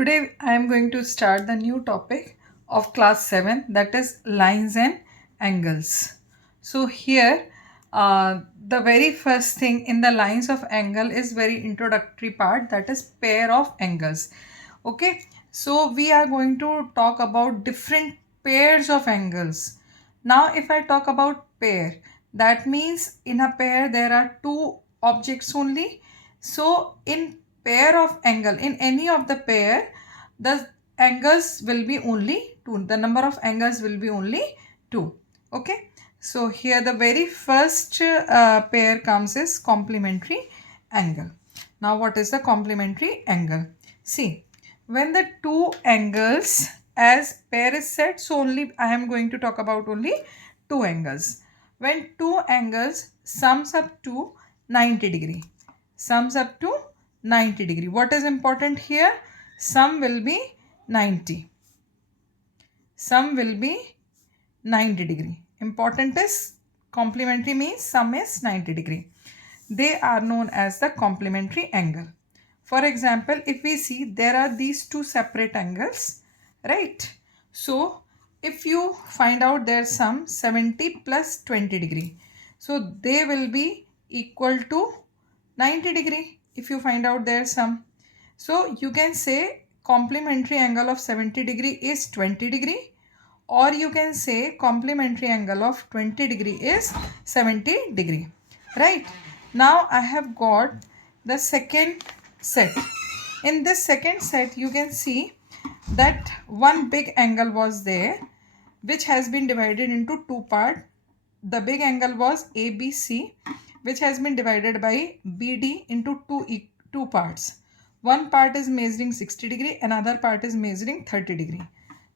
Today I am going to start the new topic of class 7, that is lines and angles. So here the very first thing in the lines of angle is very introductory part, that is pair of angles. Okay, so we are going to talk about different pairs of angles. Now if I talk about pair, that means in a pair there are two objects only. So in pair of angle, in any of the pair, the angles will be only two. The number of angles will be only two. Okay, so here the very first pair comes is complementary angle. Now what is the complementary angle? See, when the two angles as pair is set, so only I am going to talk about only two angles. When two angles sums up to 90 degree, sums up to 90 degree. What is important here? Sum will be 90. Sum will be 90 degree. Important is complementary means sum is 90 degree. They are known as the complementary angle. For example, if we see there are these two separate angles, right? So if you find out their sum 70 plus 20 degree, so they will be equal to 90 degree if you find out their sum. So you can say complementary angle of 70 degree is 20 degree, or you can say complementary angle of 20 degree is 70 degree, right? Now I have got the second set. In this second set you can see that one big angle was there which has been divided into two parts. The big angle was ABC, which has been divided by BD into two parts. One part is measuring 60 degree, another part is measuring 30 degree.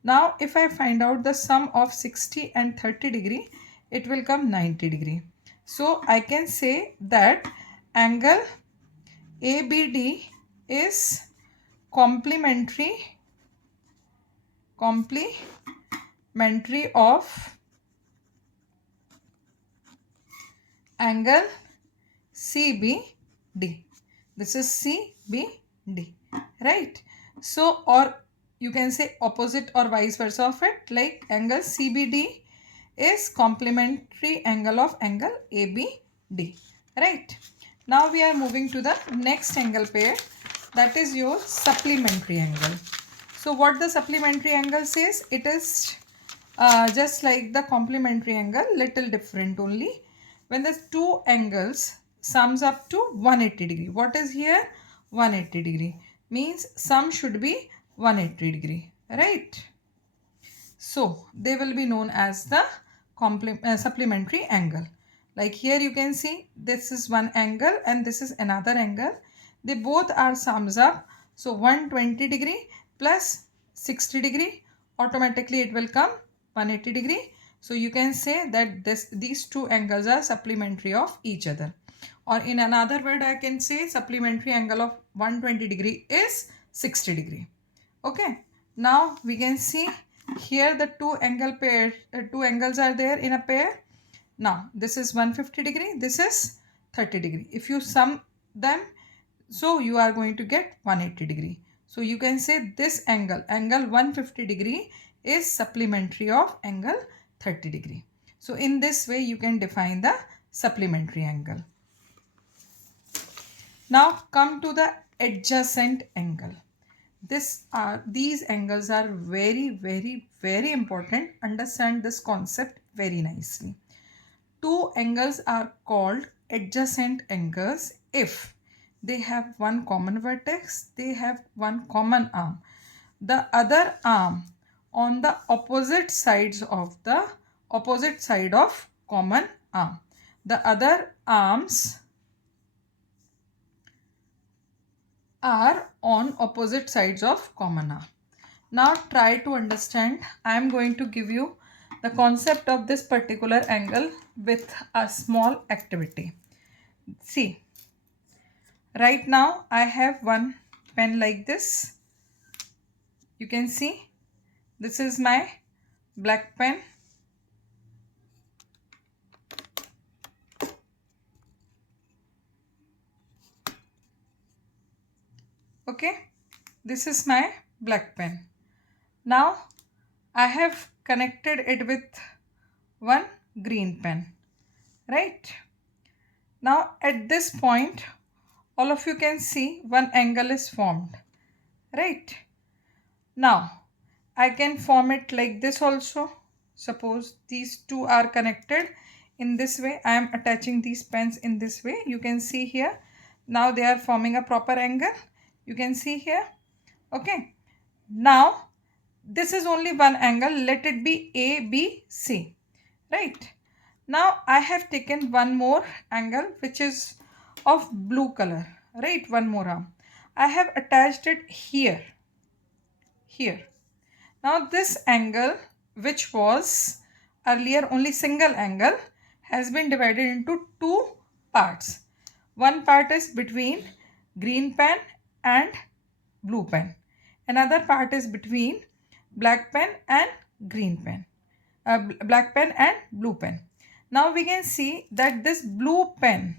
Now if I find out the sum of 60 and 30 degree, it will come 90 degree. So I can say that angle ABD is complementary of angle CBD. This is CBD, right? So, or you can say opposite or vice versa of it, like angle CBD is complementary angle of angle ABD, right? Now we are moving to the next angle pair, that is your supplementary angle. So what the supplementary angle says, it is just like the complementary angle, little different only. When the two angles sums up to 180 degree. What is here? 180 degree. Means sum should be 180 degree. Right? So they will be known as the supplementary angle. Like here you can see this is one angle and this is another angle. They both are sums up. So 120 degree plus 60 degree, automatically it will come 180 degree. So you can say that these two angles are supplementary of each other. Or in another word I can say supplementary angle of 120 degree is 60 degree. Okay. Now we can see here the two angles are there in a pair. Now this is 150 degree, this is 30 degree. If you sum them, so you are going to get 180 degree. So you can say this angle 150 degree is supplementary of angle 30 degree. So in this way you can define the supplementary angle. Now come to the adjacent angle. These angles are very important. Understand this concept very nicely. Two angles are called adjacent angles if they have one common vertex, they have one common arm. The other arm on the opposite side of common arm. The other arms are on opposite sides of common arm. Now try to understand. I am going to give you the concept of this particular angle with a small activity. See, right now I have one pen like this. You can see this is my black pen. Okay, this is my black pen. Now I have connected it with one green pen, right? Now at this point, all of you can see one angle is formed, right? Now I can form it like this also. Suppose these two are connected in this way. I am attaching these pens in this way. You can see here. Now they are forming a proper angle. You can see here. Okay. Now this is only one angle. Let it be A, B, C. Right. Now I have taken one more angle which is of blue color. Right. One more arm. I have attached it here. Here. Now this angle, which was earlier only single angle, has been divided into two parts. One part is between green pen and blue pen. Another part is between black pen and green pen. Black pen and blue pen. Now we can see that this blue pen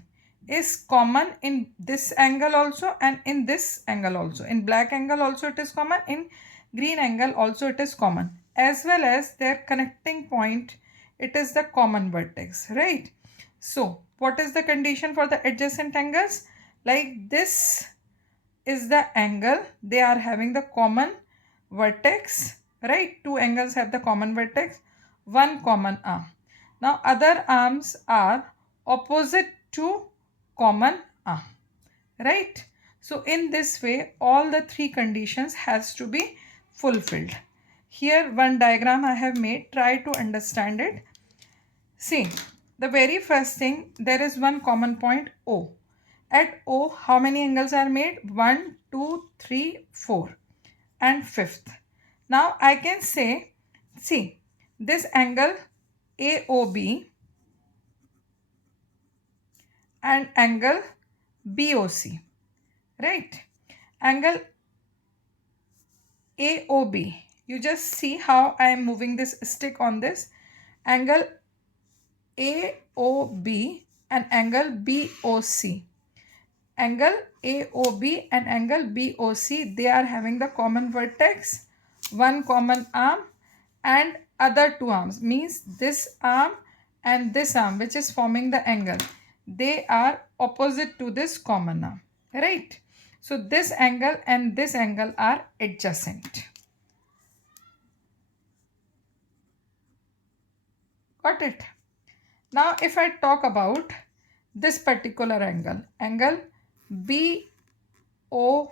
is common in this angle also and in this angle also. In black angle also it is common. In green angle also it is common. As well as their connecting point, it is the common vertex, right? So what is the condition for the adjacent angles? Like this is the angle. They are having the common vertex, right? Two angles have the common vertex, one common arm. Now other arms are opposite to common arm, right? So in this way all the three conditions has to be fulfilled. Here one diagram I have made. Try to understand it. See, the very first thing, there is one common point O. At O, how many angles are made? 1, 2, 3, 4 and fifth. Now I can say, see, this angle AOB and angle BOC, right? Angle AOB, you just see how I am moving this stick on this. Angle AOB and angle BOC. Angle AOB and angle BOC, they are having the common vertex, one common arm and other two arms, means this arm and this arm which is forming the angle. They are opposite to this common arm, right? So this angle and this angle are adjacent. Got it? Now if I talk about this particular angle, angle BOA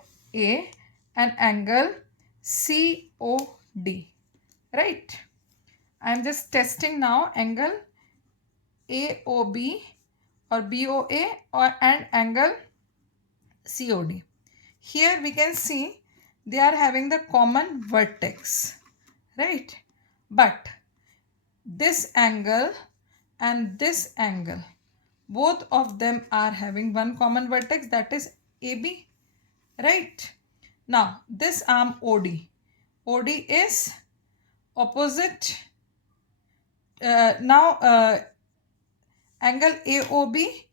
and angle COD, right? I am just testing now angle AOB or BOA and angle COD. Here we can see they are having the common vertex, right? But this angle and this angle, both of them are having one common vertex, that is AB, right? Now this arm OD, OD is opposite. Angle AOB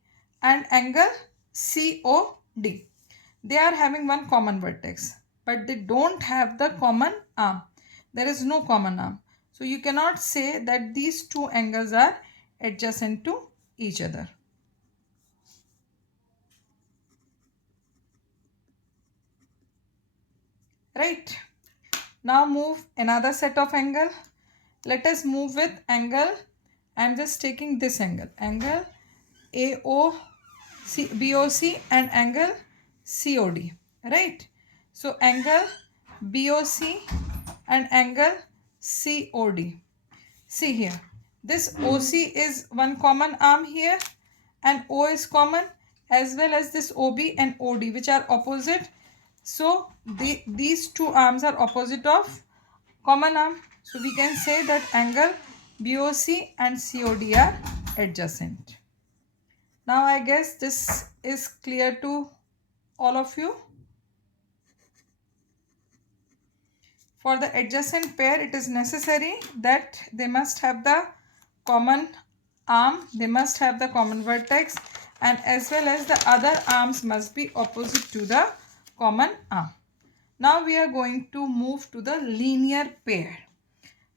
and angle COD, they are having one common vertex, but they don't have the common arm. There is no common arm. So you cannot say that these two angles are adjacent to each other. Right? Now move another set of angle. Let us move with angle. I am just taking this angle. Angle BOC and angle COD. Right? So angle BOC and angle COD. See here. This OC is one common arm here and O is common, as well as this OB and OD which are opposite. So these two arms are opposite of common arm. So we can say that angle BOC and COD are adjacent. Now I guess this is clear to all of you. For the adjacent pair, it is necessary that they must have the common arm, they must have the common vertex, and as well as the other arms must be opposite to the common arm. Now we are going to move to the linear pair.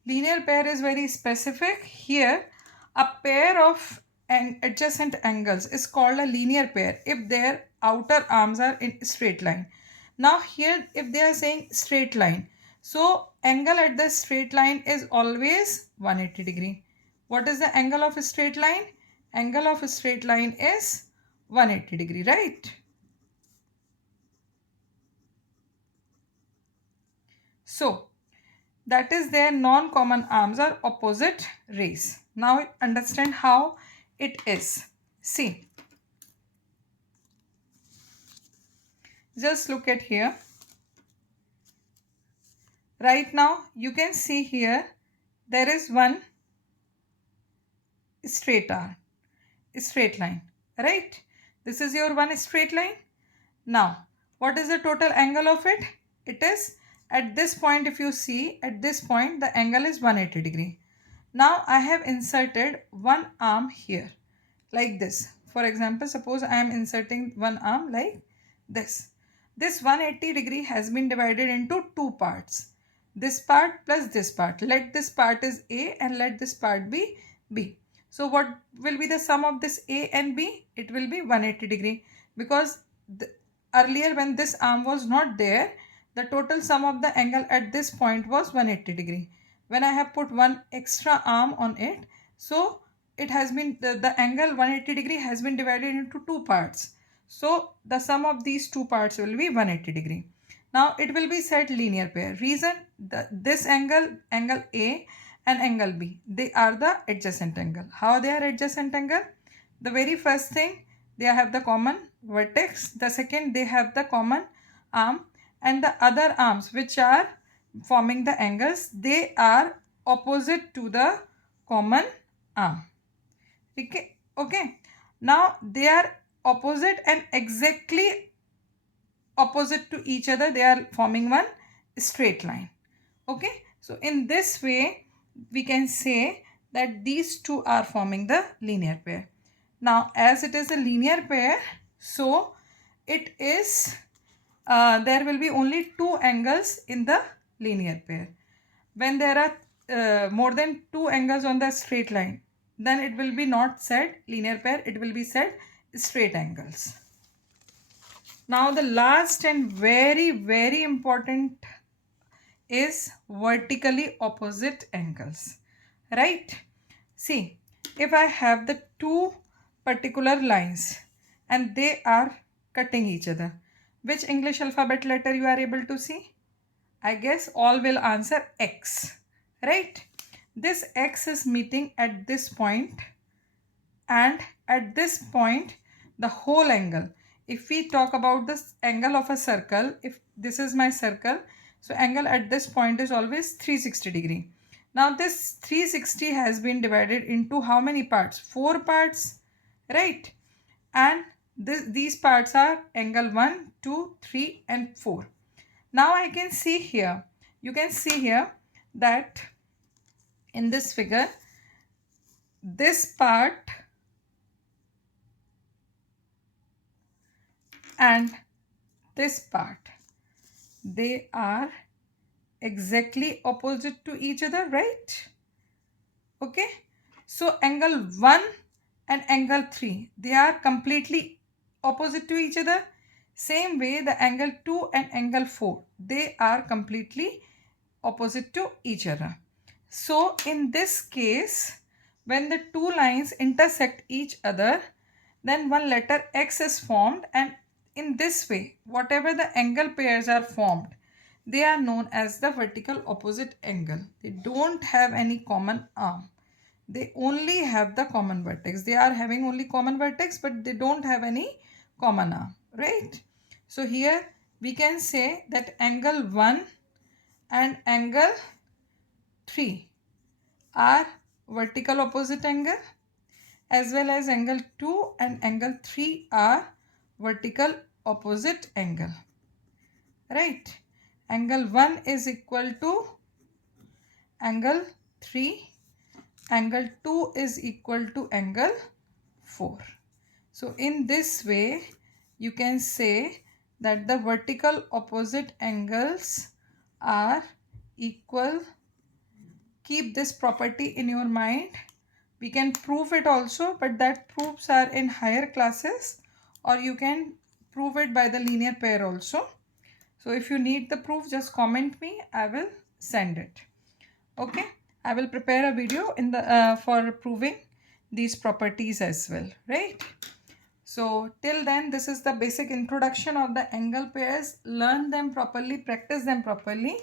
Linear pair is very specific. Here, a pair of adjacent angles is called a linear pair if their outer arms are in straight line. Now here, if they are saying straight line, so angle at the straight line is always 180 degree. What is the angle of a straight line? Angle of a straight line is 180 degree, right? So that is their non-common arms are opposite rays. Now understand how it is. See, just look at here. Right now you can see here there is one straight arm, straight line, right? This is your one straight line. Now what is the total angle of it? It is at this point, if you see at this point the angle is 180 degree. Now I have inserted one arm here like this. For example, suppose I am inserting one arm like this. This 180 degree has been divided into two parts. This part plus this part. Let this part is A and let this part be B. So what will be the sum of this A and B? It will be 180 degree because earlier when this arm was not there, the total sum of the angle at this point was 180 degree. When I have put one extra arm on it, so it has been the angle 180 degree has been divided into two parts. So the sum of these two parts will be 180 degree. Now it will be said linear pair. Reason, this angle, angle A and angle B, they are the adjacent angle. How they are adjacent angle? The very first thing, they have the common vertex. The second, they have the common arm, and the other arms which are forming the angles, they are opposite to the common arm. Okay. Now they are opposite and exactly opposite to each other. They are forming one straight line. Okay. So in this way, we can say that these two are forming the linear pair. Now, as it is a linear pair, so it is there will be only two angles in the linear pair. When there are more than two angles on the straight line, then it will be not said linear pair, it will be said straight angles. Now the last and very important is vertically opposite angles, right? See, if I have the two particular lines and they are cutting each other, which English alphabet letter you are able to see? I guess all will answer X, right? This X is meeting at this point, and at this point the whole angle, if we talk about this angle of a circle, if this is my circle, so angle at this point is always 360 degree. Now this 360 has been divided into how many parts? 4 parts, right? And these parts are angle 1, 2, 3 and 4. Now I can see here, you can see here that in this figure, this part and this part, they are exactly opposite to each other, right? Okay. So angle 1 and angle 3, they are completely opposite to each other. Same way the angle 2 and angle 4, they are completely opposite to each other. So in this case, when the two lines intersect each other, then one letter X is formed, and in this way, whatever the angle pairs are formed, they are known as the vertical opposite angle. They don't have any common arm. They only have the common vertex. They are having only common vertex, but they don't have any common arm, right? So here we can say that angle 1 and angle 3 are vertical opposite angle, as well as angle 2 and angle 3 are vertical opposite angle, right? Angle 1 is equal to angle 3, angle 2 is equal to angle 4. So in this way you can say that the vertical opposite angles are equal. Keep this property in your mind. We can prove it also, but that proofs are in higher classes, or you can prove it by the linear pair also. So if you need the proof, just comment me, I will send it. Okay, I will prepare a video in the for proving these properties as well, right? So till then, this is the basic introduction of the angle pairs. Learn them properly, practice them properly.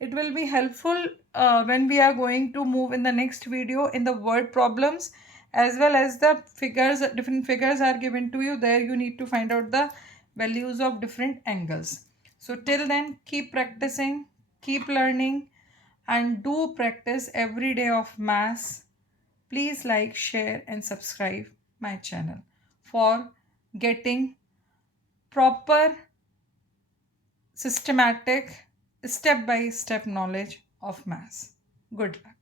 It will be helpful when we are going to move in the next video in the word problems, as well as the figures. Different figures are given to you. There you need to find out the values of different angles. So till then, keep practicing, keep learning, and do practice every day of maths. Please like, share, and subscribe my channel for getting proper, systematic, step by step knowledge of maths. Good luck.